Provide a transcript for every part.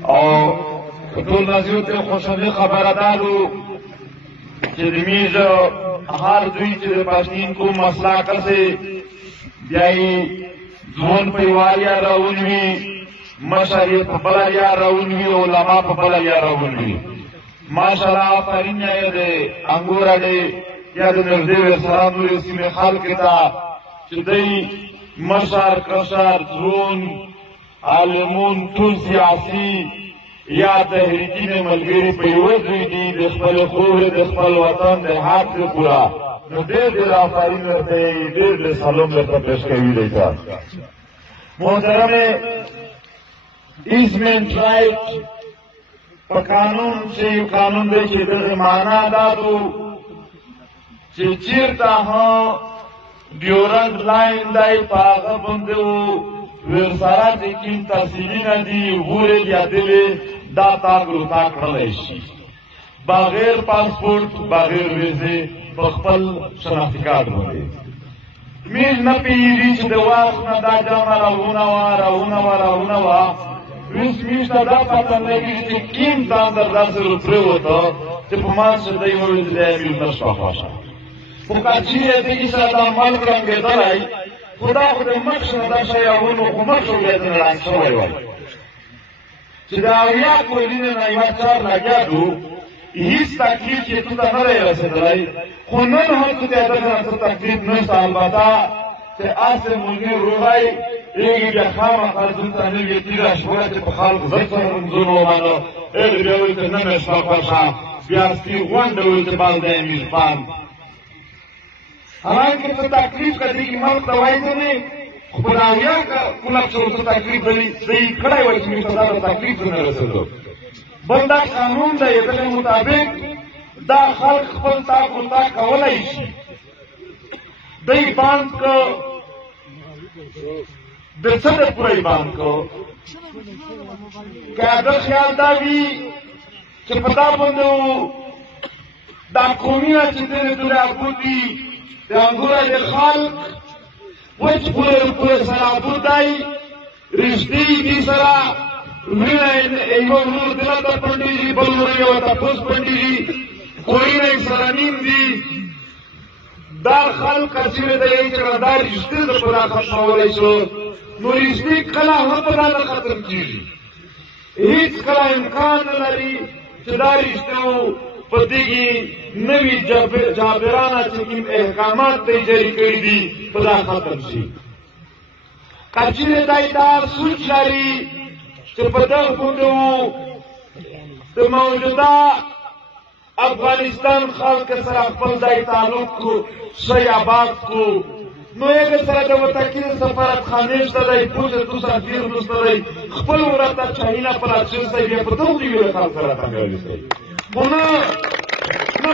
او ټول ناظرو ته خوشحالي خبره ده چې د میز هر دوی چې د پښتین کوم مسله کسې بیا یې ځوان پیوار یا روان وي مشر یې په بله یا روان وي علما په بله یا روان وي ماشاءالله آفرین یې د انګور اډې یا د نږدې ورسره نورې سیمې خلکو ته چې دوی مشر کشر ځوان عالمون ټول سیاسي یا تحریکي نه ملګري په یوه ځای دي د خپل خور د خپل وطن د حق پورا نو ډېر ډېر آفرین ورته ډېر ډېر سلام درته پیش کوي دی تا محترم ایزمنٹ رائٹ په قانون چې یو قانون دی چې دغه معنا دا دو چې چېرته هم ډیورنډ لاین دی په هغه باندې ورسره چې کوم تحصیلونه دي غورې یادوي دا تاګ روتا کړلی شي بغیر پاسپورټ بغیر ویزې په خپل شناختي کارت باندې موږ نه پوهېږي چې د وخت نه دا جامه راونه وه اوس موږ ته دا پته نه لګېږي چې کوم ځان در داسې پرېوته چې په منځ کې دی وویل چې دی مې نه شوه خوښه خو که چېرې دغې سره دا ملک رنګېدلی خدا خو د مخ نه دا شی اولو خو مخ ورته رنګ شوی وای چې د اویا کورینې نه یوه چار لګیا دو هیڅ تکلیف یې تو ته نه دی رسېدلی خو نن هم تو ته دغه نه څه تکلیف نشته البته چې هسې ملګري روغی هغې بیا خامخا دلته نوې تېره شوه چې په خلکو زر سره رمزونه ومنه هغې بیا وایي چې نه مې شپه خوښه بیا سپي غونډه وایي چې بل دی میزبان حالانکه څه تکلیف کدی کې مرګ ته وایي نه خو په راویا کله چې څه تکلیف وي صحیح کړی وایي چې موږ ته دا تکلیف نه رسېدو بل دا قانون دی دغه مطابق دا خلک خپل تاک کولی شي دی باند که د څه د پوره باند که که دا خیال دا وي چې په دا باندې دا قومونه چې دی د رابود دي د انګوره د خلق وچ پوره سره ابود دی رښتې دي سره وینه یو ورور دله ته پنډېږي بل ورور یې ورته پوس پنډېږي کورونه یې سره نیم دي دا خلق چېرې دی چې دا رښتې د په دا ختمولی شو نو رښتې کله هم په دا نه ختم کېږي هېڅ کله امکان نه لري چې دا رښتې په دغې نوي جابرانه چې کوم احکامات ته یې جاري کړي دي په دا ختم شي که چېرې دی دا سوچ لري چې په دغه باندې د موجوده افغانستان خلک سره خپل دی تعلق کو ښه آباد کو نو هغه سره د وطني سفارتخانې شته دی پوځ تو سفیر نشته دی خپل ورته چاینه پلاچن صاحب یې په دغه یو خلک سره تنګوي خو نه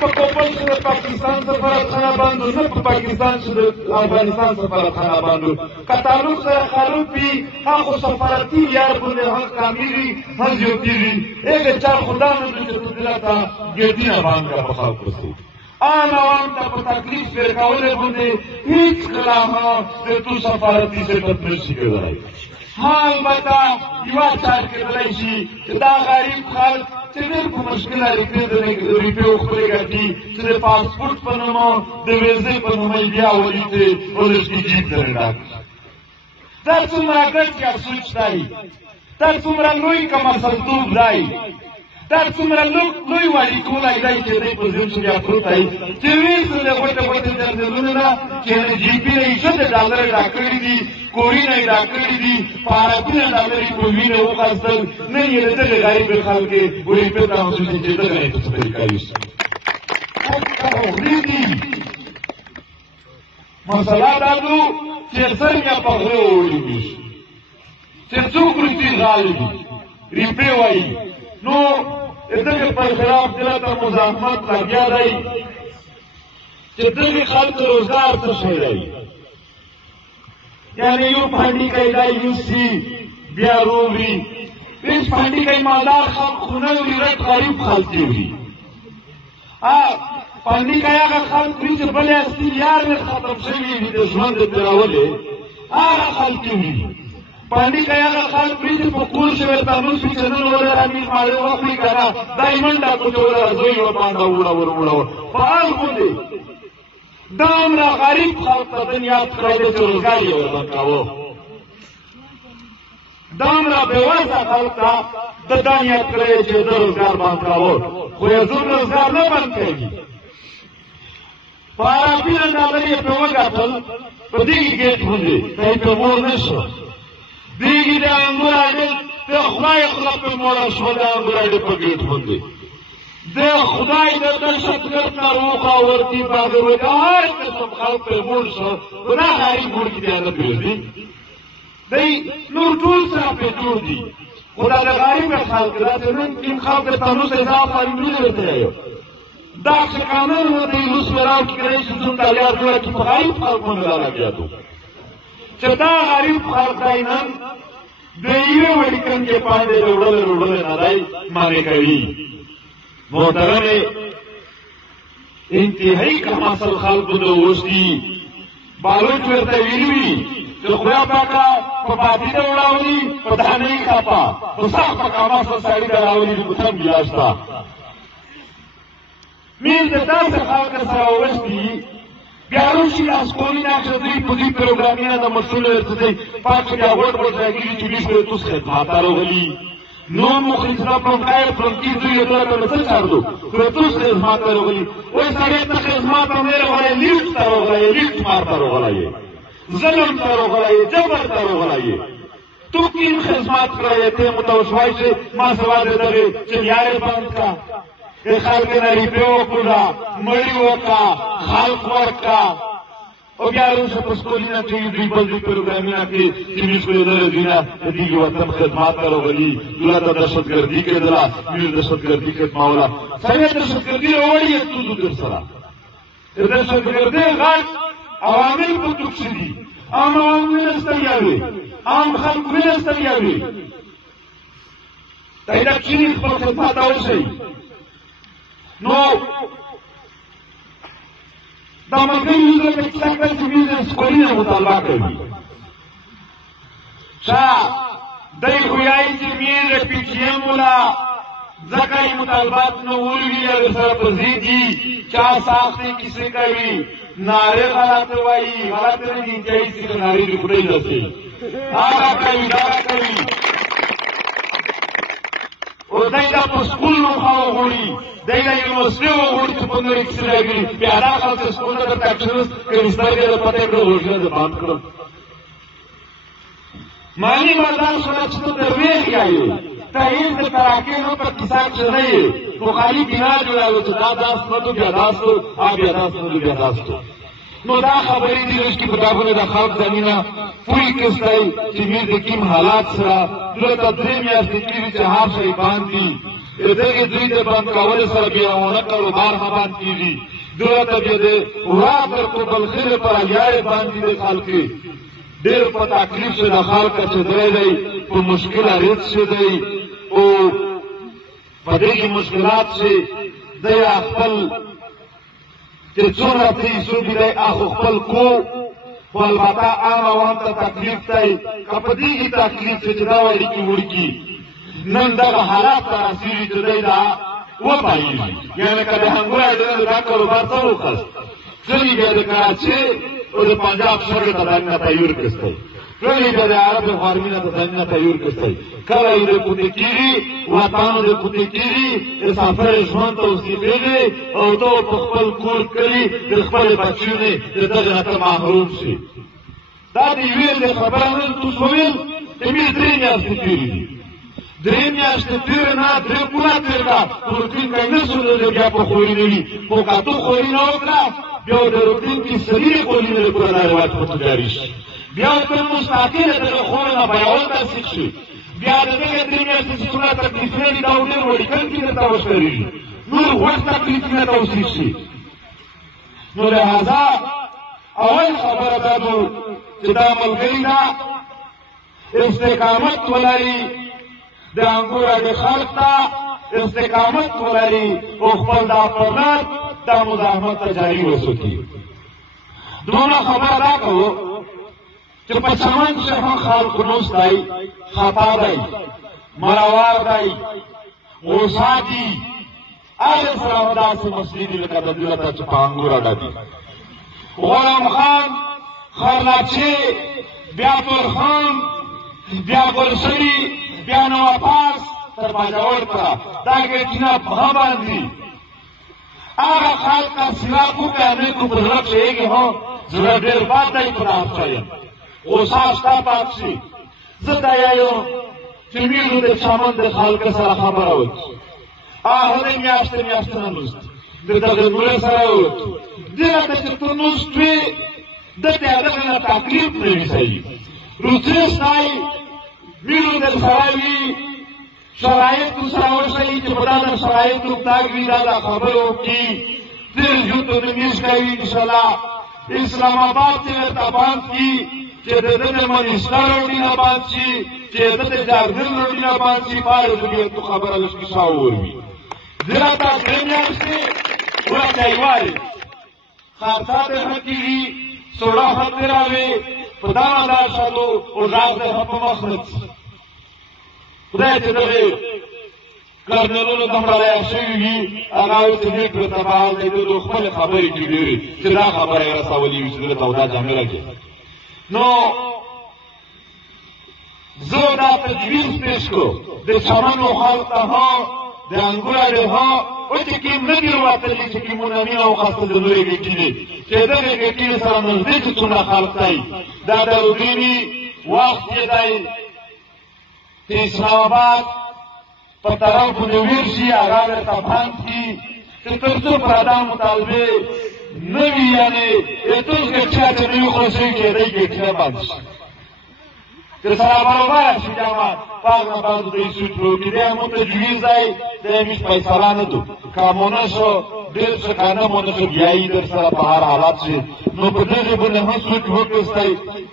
په کوپل کې د پاکستان سفارتخانه بند نه په پاکستان کې د افغانستان سفارتخانه بند که تعلق سره خراب وي هغه سفارتي یار باندې هم کامیږي هم زیاتېږي هغه چار خدا نه چې دلته ګردینه باندې په خلکو سي آن عوام ته په تکلیف ورکولو باندې هېڅ کله هم د تو سفارتي صفت نشي کېدلی ها البته یوه چار کېدلی شي چې دا غریب خلک چې ډېر په مشکله روپۍ خپلې ګټي چې د پاسپورټ په نوم د ویزې په نوم یې بیا ولیدې ولسکي جیب لري ډک دا څومره ګټ یا سوچ دی دا څومره لوی کمرسلتوب دی دا څومره لوی وړیکولی دی چې دی په ژوند کې بیا پروت دی چې ویزې د غوټې جنرالونو نه چې جیپي نه یې شته ډالره ډک کړي دي کورونه یې ډک کړي دي پارکونه ډالرې په وینه وخوځول نن یې د دغې غریبې خلکې روپۍ ته مسوولي چې دغه نه یې په څه طریقه یوسي غري دي مسله دا ده چې څرنګه په غره ووړي چې څوک روپۍ غالي دي روپۍ وایي نو دغه پر خلاف دلته مزاحمت لګیا دی چې دغې خلکو روزګار څه شی دی یعنی یو پانډیکی دی یوسي بیا رووي هېڅ پانډیکی مالدار خلک خو نه وي رټ غریب خلک یې وي پانډیکی هغه خلک وي چې بلې اصلي یار مې ختم شوي وي د ژوند د تېرولې هغه خلک یې وي پانی که هغه خلک وي چې په کور شوی ترموز وي چې نن ولې رامي خواړه وخوري که نه دا یې منډه کړو چې ولې زوی ورباندې وړوه په حال باندې دا همره غریب خلک ته دین یاد کړی دی چې روزګار یې ورباندې کاوه دا همره بېوزله خلک ته د دا نیت کړی چې د روزګار بند کاوه خو یې زور روزګار نه بند کوي په عربي اندازه یې پرې وګټل په دغې ګېټ باندې ته یې پرې مور نه شو دیگی دا انگور آئیده دا خدای خلق پر مولا شو دا انگور آئیده پر گیٹ ہوندے دا خدای دا دشتگرد نا روخا ورتی باغر ہوئی دا ہر قسم خلق پر مور شو دا غاری مور کی دیانا پیردی دی نور طول سا پہ جوڑ دی خدا دا غاری پر خلق دا تنین کم خلق تنوس اضافہ آئی نوی لیتے رہے دا شکانر ہو دی روس مراو کی رئیس سن تالیار جوڑا کی غریب خلق من لالا گیا تو چې دا غریب خلک دی نن د یوې وړکن کې باندې روړلې نه دی معنی کوي محترمې انتهایی کم اصل خلکو د اوس دي بالوچ ورته ویلي وي چې خدای پاکه په باطي ته وړاولي په دانه یې کاپا په صح په کم اصل سړي ته راولي د کوڅم ګیلاس ته میر د داسې خلکو سره اوس دي بیاروشی اسکولی ناکشه دی پدی پروگرامینا دا مسئول ارتدی پاک بیا وڑ وڑ جاگیری چولیس پر توس خدماتا رو غلی نون مخلصنا پرمکای پرمکیز دوی ادرا پر مثل کردو پر توس خدماتا رو غلی وی ساریتنا خدماتا میرے غلی لیفت تا رو غلی لیفت مارتا رو غلی ظلم تا رو غلی جبر تا رو غلی تو کیم خدمات کرائی تے متوشوائی سے ما سواد دغی چلیارے باند کا خلق نری پیو کلا مړی وکا خلق ورکا او بیا روس په سکولینا چې دوی بل دوی پروګرامونه کې چې موږ په دغه ځینه د دې وطن خدمات کاروي دولت د دهشتګردي کې دلا موږ د دهشتګردي کې ماولا څنګه دهشتګردي وروړي ته در سره د دهشتګردي غږ عوامل په توګه دي عوامل استریاوي عام خلک ویل استریاوي دا چې خپل خدمات اوسئ نو دا ملګری یوزر په کله کې چې ویزه سکولینه مطالبه کوي دای خو یې چې میره پیچیم ولا ځکه یې مطالبات نو ولوي او سره په زیدي چا ساختي کیسه کوي ناره غلط وایي غلط نه دي چې ناره دې خدای لسي هغه کوي دا کوي او دای دا په سکول نو خاو غوړي دای دا یونیورسيټي وغوړي چې په نړۍ کې راغلي بیا دا خلک سکول ته تکشنس کوي ستاسو د پته کړو چې باندې کړو مالی بازار سنت تو درویش یایو تحیل سے تراکی نو پر کسان چل رہی ہے تو خالی بنا جوڑا ہو تو داداست نو تو بیاداستو آب بیاداستو تو بیاداستو نو دا خبری دی اس کی کتابوں نے دا خلق زمینہ پوری کستائی چی میر دکیم حالات سرا دولتا درین یاستی کیوی چی حاب سری باندی ادھر دوی دے بند کاول سر بیاونا کرو بار حبان کیوی دولتا بیادے وراب در کو بلخیر پر آلیائے باندی دے خلقی دیر په تکلیف سے د خلق چې دی په مشکل ریت سے دی او په دې مشکلات سے دی خپل چې څومره پیسو دی هغه خپل کو په البته عام عوام ته تکلیف دی په دې تکلیف چې دا وایي چې ورکی نن دا حالات تاثیر چې دی دا و پایي یعنی کله هغه دا کاروبار څه وکړ ځلې د کراچي او د پنجاب شرق ته دنه تیار کړي ټولې د عرب فارمینه ته دنه تیار کړي کله یې کوټی کیږي وطن د کوټی کیږي سفر ژوند ته وسیږي او ته په خپل کور کړي د خپل بچونه دغه نه محروم شي دا دی ویل خبره نه تاسو ویل دې درې میاشتې کیږي درې میاشتې تیر نه درې پورا تیر دا روټین کینې سره بیا په خوري نه وي په کاتو خوري نه وکړه بیا د روټین کې سړي خوري نه کړه روایت په جاری شي بیا په مستقله د خوري نه بیاول تاسو شي بیا د دې درې میاشتې څخه تکلیفونه دي دا ډېر وړي کله چې تاسو لري نو وخت تکلیفونه تاسو شي نو لہذا اول خبره ده چې دا ملګری دا استقامت ولري د انګور د خلق ته استقامت ولري او خپل د افراد د مزاحمت جاری وساتي دونه خبر راکړو چې په چمن کښې هم خلق نوست دی خطا دی مروار دی غوسا دي هغې سره هم داسې مسلې دي لکه د دې ته چې په انګور اډه دي غلام خان خرلاچې بیا تورخان بیا ګلسري بیا نوپاس تر باجوړ پره دا ګټونه په باندې هغه خلق کا سراغ وکړه نه کو په زړه کښې هو زړه ډېر باد دی په داسې یم غوسا ستا پات شي زه دا یایم چې میرو د چمن د خلکو سره خبره وکړي هغه میاشتې نه نوست د دغه ګولۍ سره ووتو دې راته چې ته نوست وې دته هغه نه تکلیف نه وي صحیح روسیې ستایي میرو د سره وي شرایط سره وښایي چې په دا شرایطو تاګ وي دا خبره وکړي تېر ژوند ته میز کوي انشاءالله اسلام آباد چې ورته بند کړي چې د ده د منیسټر روډینه بند شي چې د ده د جارګل روډینه بند شي پاره دې تو خبره لږ کیسه ووایي زه راته درې میاشتې ورته یې وایي خرڅه دې ښه کېږي سوړه ښه دې راوې په دا انداز شالو اوزار دې ښه په مخ نه ځي خدای چې دغې کرنلونو دومره لایق شوي وي هغه وایي چې نیک ورته فعال دی دوی خپلې خبرې کې ډېرې چې دا خبره یې رسولې وي چې دلته او دا جامې راکړي نو زه دا تجویز پیش کړو د چمنو خلق ته ها د انګور اډې ها او چې کوم نه دي راوتلي چې کومونه مینه وخاصه د لویې ګټې دي چې دغې ګټې سره نږدې چې څومره خلق دی دا د روډیني وخت یې دی چې اسلام آباد په طرف منویر شي هغه ورته بند کړي چې تر څو پرادا مطالبې نه وي یعنې ټول ګټیا چې نه وي خلاصوي کېدی ګټیا بند شي که سره برابره شي جامه پاک نه باندې دوی سوچ وکړي دی همون تجویز دی دی همیش فیصله نه دو که مونه شو ډېر څه که نه مونه شو بیا یې در سره په هر حالت شي نو په دغې باندې هم سوچ وکړستی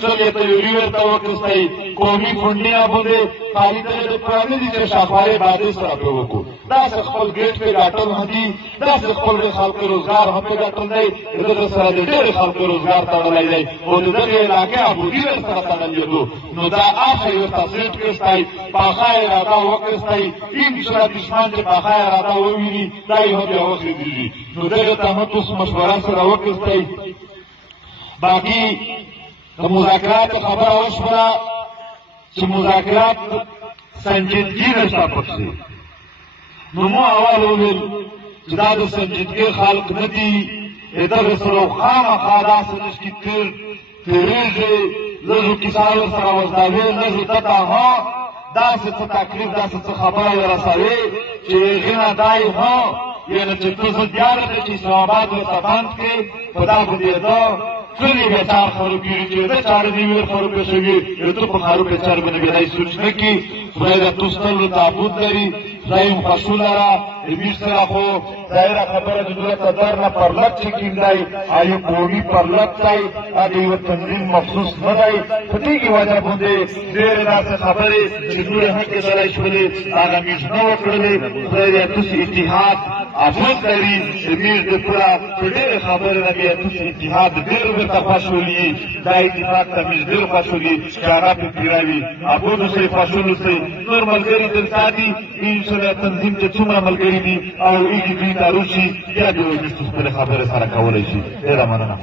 څلې تیوري ورته وکړستی قومي فنډونه باندې خالي دغې د پرانه دي چې شاهکارۍ بادۍ سره پرې وکړو داسې خپل ګېټ پې ګټل هم دي داسې خپل د خلکو روزګار هم پې ګټل دی دغه سره د ډېرې خلکو روزګار تړلی دی او د دغې علاقې ابودي ور سره تړلې دو نو دا آخر ورته سیټ کړستی پاخه اراده وکړستی انشاءالله دشمن چې پاخه اراده وویني دا یې هم بیا وخېدېږي نو دغه ته هم اوس مشوره سره وکړستی باقي د مذاکراتو خبره وشوله چې مذاکرات سنجیدګي نشته پکښې نو مو اول وویل چې دا د سنجیدګۍ خلق نه دي دغه سره خامخا داسې نشي تېرېږي لږو کیسانو سره وزداوې لږو ته ته ها داسې څه تکلیف داسې څه خبره یې رسوې چې هغې نه دا یې ها یعنې چې ته زه دیاره کړې چې اسلام آباد ورته بند کړې په دا باندې یې ده څلې بیا 4 خروپې چې ده 4 نوي خروپې شوي یو ته په خروپې 4 باندې بیا دا یې سوچ نه کړي خدای د توستلو تعبود لري خدای هم خوشو لره امیر سره خو ظاهره خبره د دولت در نه پرلط چې کوم دی یو قومي پرلط دی د یو تنظیم مخصوص نه دی په دې وجه باندې ډېرې داسې خبرې چې دوی هم کېدلی شولې هغه میز نه وکړلې خدای د توس اتحاد افت لري امیر د پوره په ډېرې خبرې نه بیا توس اتحاد ډېر ورته خوښ ولي دا اتفاق ته میز ډېر خوښ ولي چې هغه پې پیروي ابودو سئ خوښولو سئ نور ملګري در ساتي انشاءالله تنظیم چې څومره ملګري دي او ایږي دوی ته روشي بیا د یو خپلې خبرې سره کولی شي ډېره مننه